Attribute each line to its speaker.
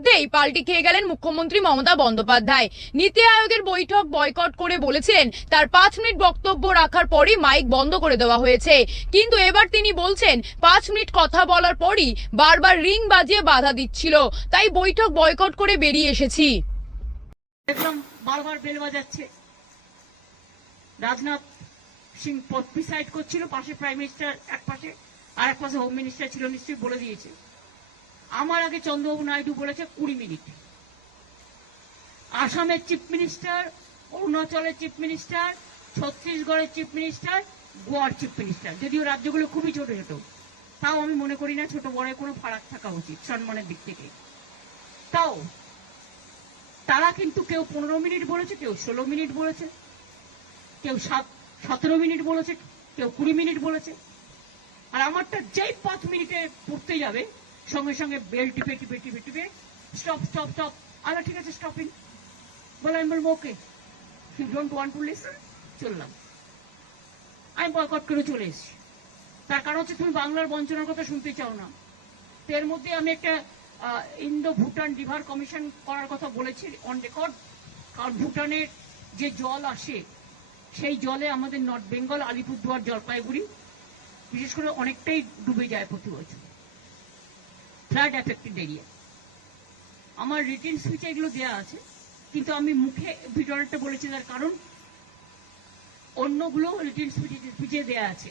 Speaker 1: মধ্যেই পাল্টি খেয়ে গেলেন মুখ্যমন্ত্রী মমতা বন্দ্যোপাধ্যায়। নীতি আয়োগের বৈঠক বয়কট করে বলেছিলেন, তার পাঁচ মিনিট বক্তব্য রাখার পরই মাইক বন্ধ করে দেওয়া হয়েছে। কিন্তু এবার তিনি বলছেন, পাঁচ মিনিট কথা বলার পরই বারবার রিং বাজিয়ে বাধা দিচ্ছিল। তাই বৈঠক বয়কট করে বেরিয়ে এসেছি।
Speaker 2: রাজনাথ সিং করছিল, পাশে প্রাইম মিনিস্টার এক পাশে, আর এক পাশে হোম মিনিস্টার ছিল, নিশ্চয়ই বলে দিয়েছে। আমার আগে চন্দ্রবাবু নাইডু বলেছে কুড়ি মিনিট। আসামের চিফ মিনিস্টার, অরুণাচলের চিফ মিনিস্টার, ছত্তিশগড়ের চিফ মিনিস্টার, গোয়ার চিফ মিনিস্টার। যদিও রাজ্যগুলো খুবই ছোট ছোট, তাও আমি মনে করি না ছোট বড় কোনো ফারাক থাকা উচিত সম্মানের দিক থেকে। তাও, তারা কিন্তু কেউ পনেরো মিনিট বলেছে, কেউ ষোলো মিনিট বলেছে, কেউ সাত, সতেরো মিনিট বলেছে, কেউ কুড়ি মিনিট বলেছে। আর আমারটা যেই পাঁচ মিনিটে পড়তে যাবে সঙ্গে সঙ্গে বেল টিপে টিপে টিপে টিপে স্টপ স্টপ স্টপ আলো ঠিক আছে স্টপিং বলে, আমি বলব okay don't want to listen চললাম। আমি বয়কট করে চলে এসেছি। তার কারণ হচ্ছে, তুমি বাংলার বঞ্চনার কথা শুনতে চাও না। এর মধ্যে আমি একটা ইন্দো ভুটান রিভার কমিশন করার কথা বলেছি অন রেকর্ড কারণ ভুটানের যে জল আসে, সেই জলে আমাদের নর্থ বেঙ্গল, আলিপুরদুয়ার, জলপাইগুড়ি, বিশেষ করে অনেকটাই ডুবে যায় প্রতি বছর। ফ্লাড এফেক্টেড এরিয়া আমার রিটেন সুইচে এগুলো দেওয়া আছে, কিন্তু আমি মুখে ভিডিওটা বলেছি তার কারণ অন্যগুলো রিটেন সুইচে দেওয়া আছে।